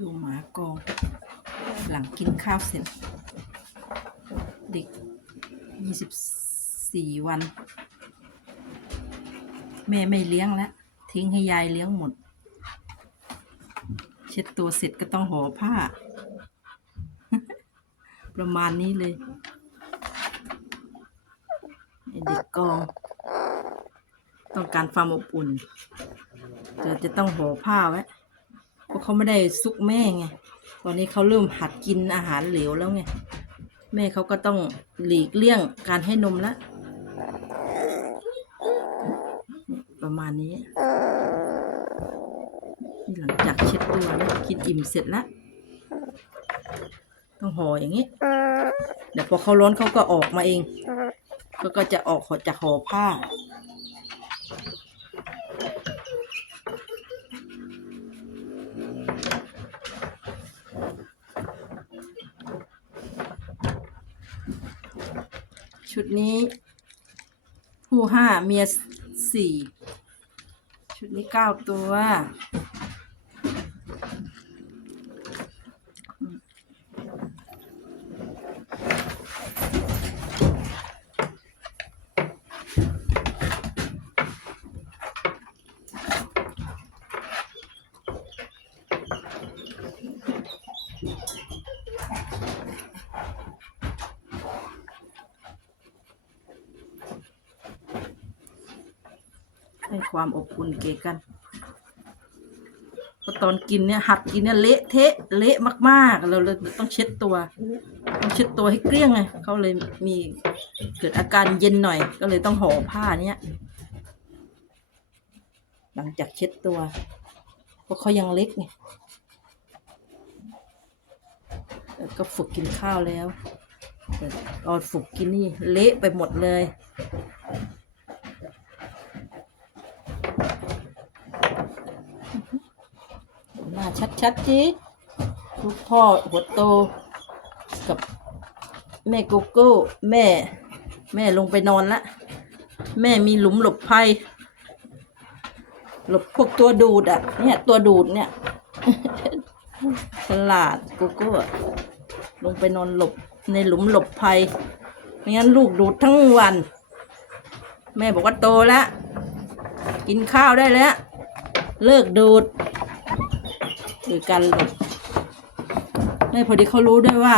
ดูหมากองหลังกินข้าวเสร็จ เด็กยี่สิบสี่วัน แม่ไม่เลี้ยงแล้ว ทิ้งให้ยายเลี้ยงหมด เช็ดตัวเสร็จก็ต้องห่อผ้า ประมาณนี้เลยเด็กกองต้องการความอบอุ่นจะจะต้องห่อผ้าไว้ ราะเขาไม่ได้ซุกแม่ไงตอนนี้เขาเริ่มหัดกินอาหารเหลวแล้วไงแม่เขาก็ต้องหลีกเลี่ยงการให้นมล้วประมาณนี้นี่หลังจากเช็ดตัวแล้วกินอิ่มเสร็จแล้วต้องห่ออย่างนี้เดี๋ยวพอเขาร้อนเขาก็ออกมาเองก็จะออกจากห่อผ้า ชุดนี้ผู้ห้าเมียสี่ชุดนี้เก้าตัว ให้ความอบอุ่นเกกันเพราะตอนกินเนี่ยหัดกินเนี่ยเละเทะเละมากๆ เราเลยต้องเช็ดตัวต้องเช็ดตัวให้เกลี้ยงไงเขาเลยมีเกิดอาการเย็นหน่อย ก็เลยต้องห่อผ้าเนี้ยหลังจากเช็ดตัวเพราะเขายังเล็กไงก็ฝึกกินข้าวแล้วตอนฝึกกินนี่เละไปหมดเลย หน้าชัดๆจีลูกพ่อหัวโตกับแม่โกโก้แม่ แม่ลงไปนอนละ แม่มีหลุมหลบภัย หลบพวกตัวดูดอะ เนี่ยตัวดูดเนี่ยฉลาดโกโก้ลงไปนอนหลบในหลุมหลบภัยไม่งั้นลูกดูดทั้งวัน แม่บอกว่าโตแล้ว กินข้าวได้แล้ว เลิกดูด หรือการหลบไม่พอดีเขารู้ด้วยว่า